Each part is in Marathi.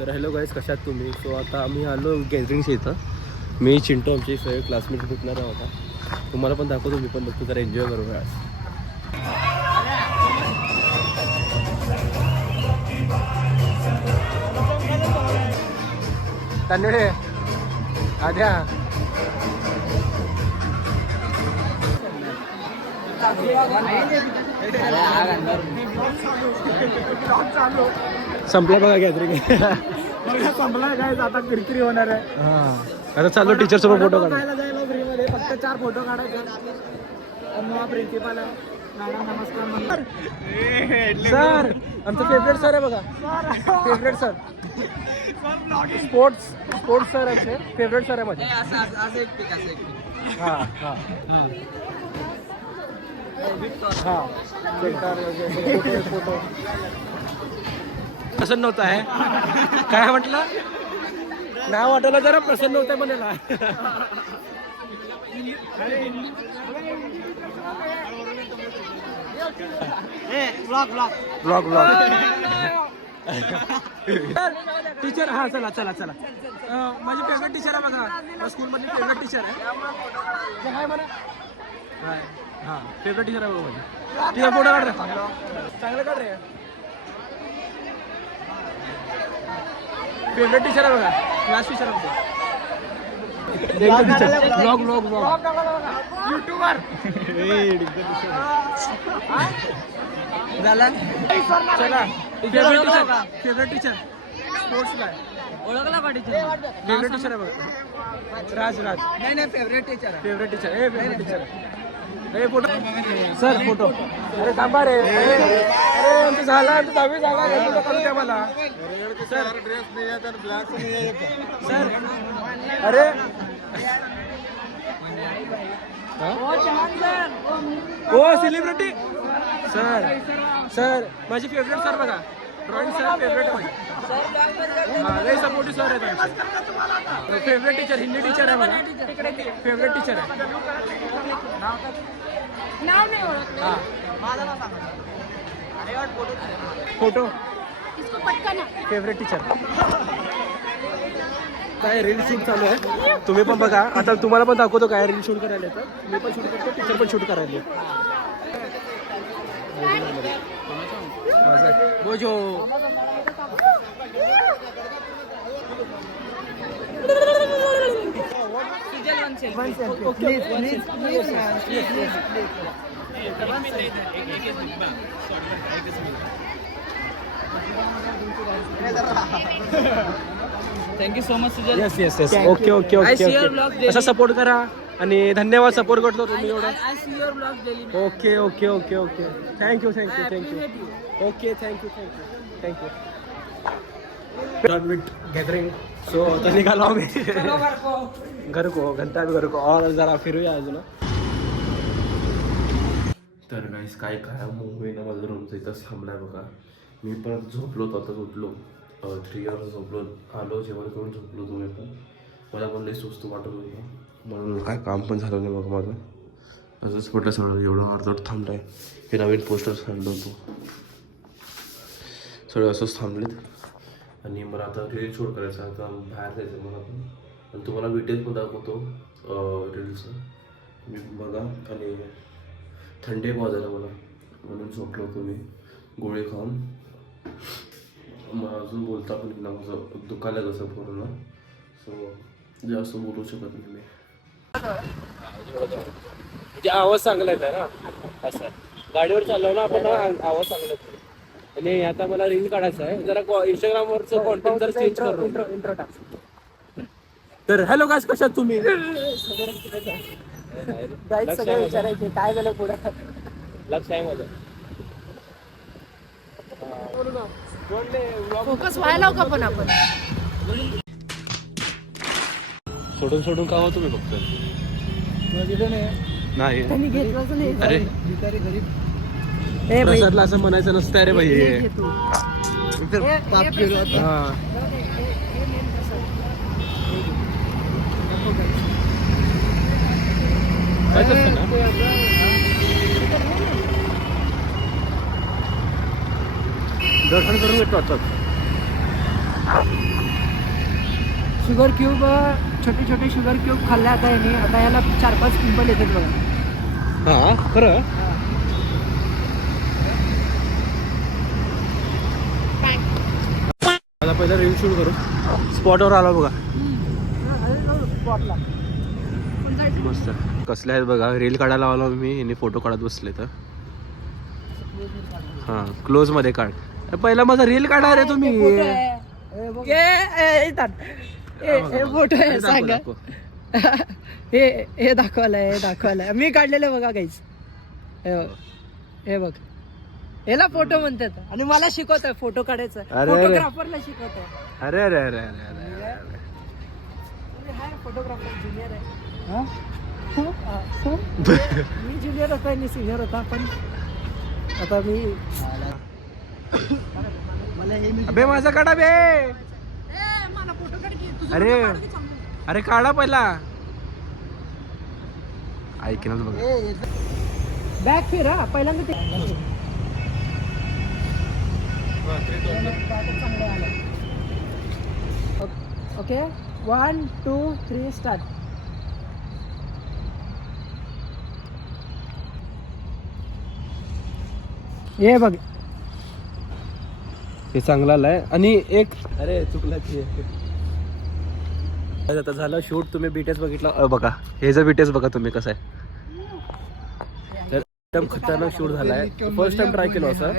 तर हॅलो गाईज, कशात तुम्ही? सो आता आम्ही आलो गॅदरिंगच्या इथं. मी चिंटू आमचे सगळे क्लासमेट भेटणार आहोत. तुम्हाला पण दाखवतो, मी पण बघतो, जरा एन्जॉय करूया आज. कन्नडे आद्या संपला बघा गॅदरिंग. संपला काय, आता किरकिरी होणार आहे. आता चाललो टीचर सोबत फोटो काढायला. जायला फ्री मध्ये फक्त 4 फोटो काढायचे. प्रिन्सिपल मॅडम नमस्कार. सर आमचं फेवरेट सर आहे बघा. फेवरेट सर स्पोर्ट्स सर आहे. फेवरेट सर आहे माझे. हां हां हां फोटो प्रसन्न होत आहे. काय म्हटलं? नाव वाटायला जरा प्रसन्न होत आहे म्हणाला. Blog teacher. हा चला चला चला. माझी फेवरेट टीचर आहे बघा. स्कूलमधली फेवरेट टीचर आहे. हाय म्हणा. हाय. हां फेवरेट टीचर आहे बघा माझी. ठीक आहे, फोटो काढ रे. चांगलं काढ रे. फेवरेट टीचर आहे बघा. क्लास टीचर आहे. ब्लॉग युट्यूबर झाला. चला फेवरेट टीचर स्पोर्ट्स काय ओळखला का टीचर? फेवरेट टीचर आहे बघा. राज नाही फेवरेट टीचर. Favourite teacher. हे फोटो सर. फोटो अरे थांबा रे. अरे आमचं झाला. आमचं 10वी झाला. फोटो काढू द्या मला सर. ड्रेस नाही तर ब्लॅक नाही सर. अरे हो सेलिब्रिटी सर माझी फेवरेट सर बघा. ड्रॉइंग सर फेवरेट आहे माझी. हां लय सपोर्टिव्ह सर आहे त्यांचे. फेवरेट टीचर हिंदी टीचर आहे बघा. फेवरेट टीचर आहे. नाव नाही ओळखलं. फोटो इसको पटकन फेवरेट टीचर. काय रील शूट चालू आहे. तुम्ही पण बघा. आता तुम्हाला पण दाखवतो काय रील शूट करायला येतं. मी पण शूट करतो, टीचर पण शूट करायला. बोजो thank you so much Sujal. Yes okay. असा सपोर्ट करा आणि धन्यवाद. सपोर्ट करतो तुम्ही एवढं. I see your vlogs daily. Okay. Thank you. Okay thank you. Gathering. So आता निघालो आम्ही घर को और जरा फिरूया अजून. तर गाईस काय मुंबई ना माझं रूमचं इथंच थांबलाय बघा. मी पण झोपलो आताच उठलो. 3 hours झोपलो. आलो जेवण करून झोपलो. तुम्ही पण मला पण लई सुस्त वाटत होतं म्हणून काय काम पण झालं नाही बघा माझं. असंच म्हटलं सगळं एवढं अर्धवट थांबलं आहे. हे नवीन पोस्टर्स आणलं होतो. सगळं असंच थांबलेत. आणि मला आता रील शूट करायचं. आता बाहेर जायचं मला पण. आणि तुम्हाला डिटेल्स पण दाखवतो रील्सचं. मी बघा. आणि थंडी वाजायला मला म्हणून झोपलो होतो मी गोळी खाऊन. मला अजून बोलता पण ना माझं दुखायला कसं पूर्ण. सो जास्त बोलू शकत नाही मी. म्हणजे आवाज चांगला येत आहे ना. असं गाडीवर चाललो ना आपण, आवाज चांगला येतो. आणि आता मला रील काढायचं आहे. जरा इंस्टाग्रामवरचं कॉन्टेंट जर चेंज करू. इंट्रो टाक. तर हॅलो गाईस, कशात तुम्ही? सगळं विचारायचे काय झालं पुढे. लक्ष आहे माझं. फोकस व्हायला का पण आपण सोडून का हो तुम्ही फक्त नाही. अरे प्रसादला असं म्हणायचं नसतं रे भाई. दर्शन करून येतो आता. शुगर क्यूब छोटे छोटे शुगर क्यूब खाल्ले आता याने आता याला 4-5 पिंपल येतात बघा. हां खरं. आता पहिला रील शूट करू. स्पॉटवर आला बघा. स्पॉटला मस्त कसले आहेत बघा. रील काढायला आलो मी, यांनी फोटो काढत बसले तर. हां क्लोज मध्ये काढ. पहिला माझा रील काढा रे तुम्ही. फोटो आहे सांगा. हे दाखवायलाय मी काढलेलं बघा काहीच. हे बघ याला फोटो म्हणतात आणि मला शिकवत फोटो काढायचं. फोटोग्राफरला शिकवत. अरे अरे अरे अरे अरे फोटोग्राफर ज्युनियर आहे. मी ज्युनियर होता आणि सिनियर होता पण आता मी अबे माझा काढा बे. मला फोटो काढ की तुझं अरे photo काढ की चांगलं. अरे काढा पहिला. ऐकणार बघा. बॅग फिर हा पहिल्यांदा ते ओके 1 2 3 स्टार्ट. ये बघ हे चांगला आलाय. आणि एक अरे चुकला की आता झालं शूट. तुम्ही बीटीएस बघितलं बघा. हे जर बीटीएस बघा तुम्ही कसं आहे. तर एकदम खतरनाक शूट झालाय. फर्स्ट टाइम ट्राय केलं असं.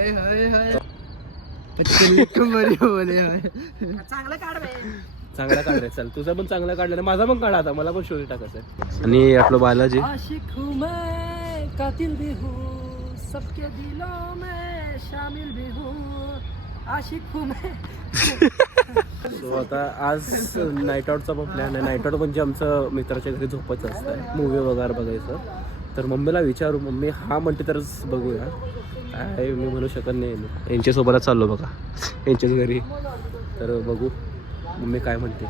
चांगलं काढ बाई. चांगला काढ रे. चल तुझा पण चांगला काढला. माझा पण काढा आता. मला पण शोध टाकायचं आहे. आणि आपलं बालाजी आशिक हूँ मैं कातिल भी हूँ सबके दिलों में शामिल भी हूँ आशिक हूँ मैं. सो आता आज नाईट आउटचा पण प्लॅन आहे. नाईट आउट म्हणजे आमचं मित्राच्या घरी झोपायचं असतं. मूवी वगैरे बघायचं. तर मम्मीला विचारू. मम्मी हा म्हणते तरच बघूया. काय मी म्हणू शकत नाही. यांच्यासोबतच चाललो बघा यांच्याच घरी. तर बघू मम्मी काय म्हणते.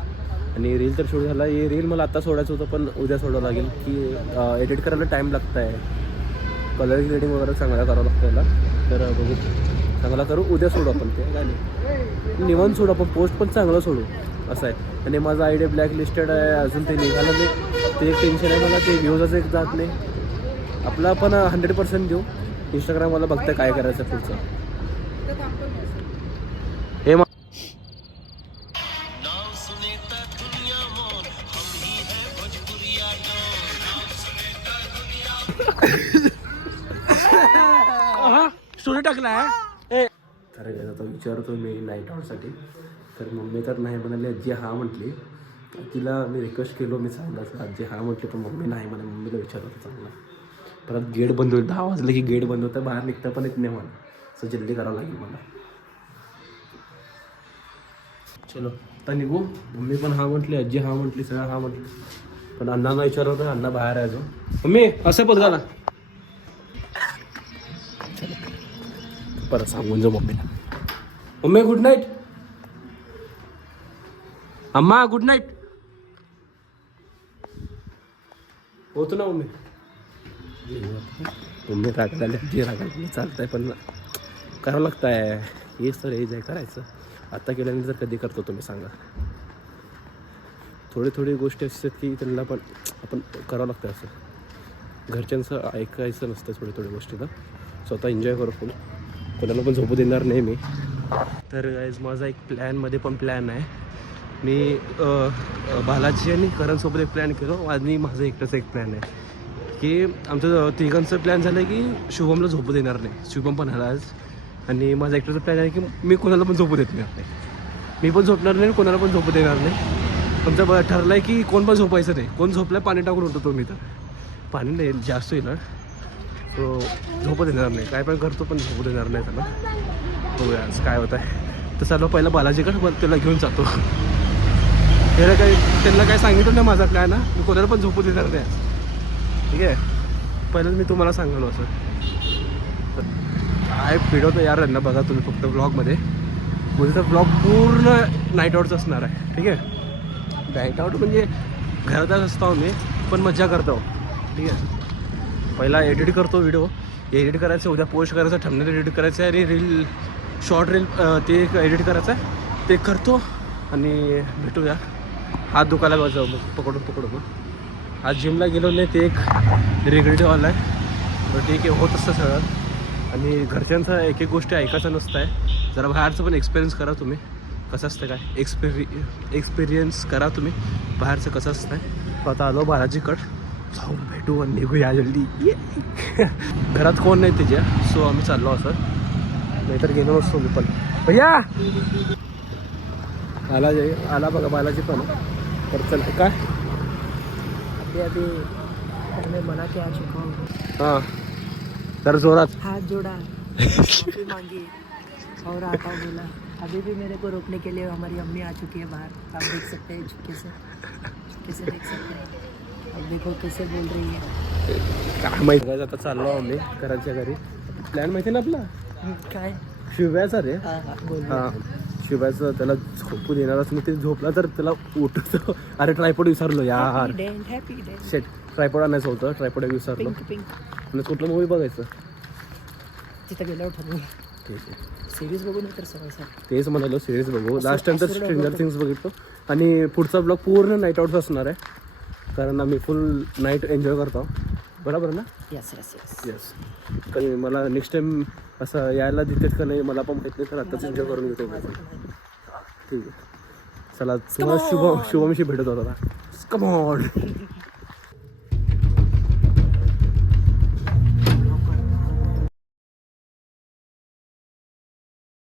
आणि रील तर शूट झाला. हे रील मला आत्ता सोडायचं होतं पण उद्या सोडावं लागेल की एडिट करायला टाईम लागत आहे. कलर ग्रेडिंग वगैरे चांगला करावं लागतं याला. तर बघू चांगला करू. उद्या सोडू आपण. ते काय नाही निवांत सोडू आपण. पोस्ट पण चांगलं सोडू असं आहे. आणि माझा आयडिया ब्लॅक लिस्टेड आहे. अजून ते निघालं नाही. ते एक टेन्शन आहे मला. ते व्ह्यूजच एक जात नाही. आपलं आपण 100% देऊ. इंस्टाग्राम मला बघतं काय करायचं पुढचं. हे स्टोरी टाकला आहे. तर आता विचारतो मी नाईट आउटसाठी. तर मम्मी तर नाही म्हणाली. आजी हा म्हटली. तिला मी रिक्वेस्ट केलो मी सांगायचं. आजी हा म्हटली पण मम्मी नाही म्हणे. मम्मीला विचारलं चांगला. परत गेट बंद होईल. 10 वाजले की गेट बंद होतं. बाहेर निघता पण येत नाही मला. असं जल्दी करावं लागेल मला. चलो आता निघू. मम्मी पण हा म्हटली. आजी हा म्हटली. सगळं हा म्हटली. पण अण्णांना विचारलं होतं. अण्णा बाहेर आहे अजून. मम्मी असं बघ झाला. परत सांगून जाऊ मम्मीला. Mummy good night. अम्मा गुड नाईट. होतो ना मम्मी. मम्मी रागायला जे रागायला चालतंय पण करावं लागतं आहे. हेच तर एज आहे करायचं. आत्ता केल्यानंतर कधी करतो तुम्ही सांगा. थोडी गोष्टी असतात की त्यांना पण आपण करावं लागतं. असं घरच्यांचं ऐकायचं नसतं. थोडी गोष्टीला स्वतः एन्जॉय करू. पण कोणाला पण झोपू देणार नाही मी. तर गाईज माझा एक प्लॅनमध्ये पण प्लॅन आहे. मी बालाजी आणि करणसोबत एक प्लॅन केलो. आणि माझं एकटाच एक प्लॅन आहे की आमचं तिघांचं प्लॅन झालं आहे की शुभमला झोपू देणार नाही. शुभम पण आला आज. आणि माझा एकटाचा प्लॅन आहे की मी कोणाला पण झोपू देत नाही. मी पण झोपणार नाही. कोणाला पण झोपू देणार नाही. आमचं ठरलं आहे की कोण पण झोपायचं नाही. कोण झोपलं पाणी टाकून उठतो मी. तर पाणी नाही जास्त येईल ना. तो झोपू देणार नाही. काय पण करतो पण झोपू देणार नाही त्याला. बघूया आज काय होत आहे. तर चालू पहिला बालाजीकडे त्याला घेऊन जातो. त्यांना काय सांगितलं नाही माझा प्लॅन. मी कोणाला पण झोपू देणार नाही. ठीक आहे. पहिलं मी तुम्हाला सांगलो असं. काय पिढवतो यार यांना बघा तुम्ही फक्त ब्लॉगमध्ये. म्हणजे तर ब्लॉग पूर्ण नाईट आउटच असणार आहे. ठीक आहे. नाईट आउट म्हणजे घरातच असतो मी पण मजा करतो. ठीक आहे. पहिला एडिट करतो व्हिडिओ. एडिट करायचं. उद्या पोस्ट करायचं. थंबनेल एडिट करायचं आहे. आणि रील शॉर्ट रील ते एडिट करायचं आहे. ते करतो आणि भेटूया हात दुखायला बजाव मग पकडून मग आज जिमला गेलो नाही ते एक रिग्रेटिव्ह आहे. बरं ठीक आहे, होत असतं सगळं. आणि घरच्यांचं एक गोष्टी ऐकायचं नसतं आहे. जरा बाहेरचं पण एक्सपिरियन्स करा तुम्ही कसं असतं काय एक्सपिरियन्स करा तुम्ही बाहेरचं कसं असतं आहे. आता आलो बालाजीकडं, जाऊन भेटू आणि निघूया जल्दी. घरात कोण नाही तिच्या, सो आम्ही चाललो असं, नाहीतर गेलो नसतो मी पण. भैया आला बघा बालाजी पण. तर चल काय अभी मैंने मना किया आ चुका हूँ. हां तर जोरात हाथ जोड़ा, माफी मांगी और आता बोला. अभी भी मेरे को रोकने के लिए हमारी अम्मी आ चुकी है बाहर. आप देख सकते हैं चुपके से देख सकते हैं. अब देखो कैसे बोल रही है. काय माहिती. आता चाललो आम्ही घराच्या घरी. प्लॅन माहिती ना आपला काय शिव्याचा रे. बोल हां शिवायचं त्याला झोपू देणारच नाही. ते झोपला तर त्याला उठतो. अरे ट्रायपॉड विसरलो यार. Happy day. शेट ट्रायपॉड आणायचं होतं, ट्रायपॉड विसरलो. पिंक आणि कुठलं मूवी बघायचं तिथं गेल्यावर ठरवू. ठीक आहे सिरीज बघू नाही तर सगळं सर. तेच म्हणालो सिरीज बघू. लास्ट टाइम तर स्ट्रेंजर थिंग्स बघितलो. आणि पुढचा ब्लॉग पूर्ण नाईट आउटचा असणार आहे कारण आम्ही फुल नाईट एन्जॉय करतो. बरोबर ना. Yes yes. कारण मला नेक्स्ट टाइम असं यायला देतात का नाही मला पण माहीत नाही, तर आत्ताच एन्जॉय करून घेतो. ठीक आहे चला, तुम्हाला शुभमशी भेटत होता. Come on.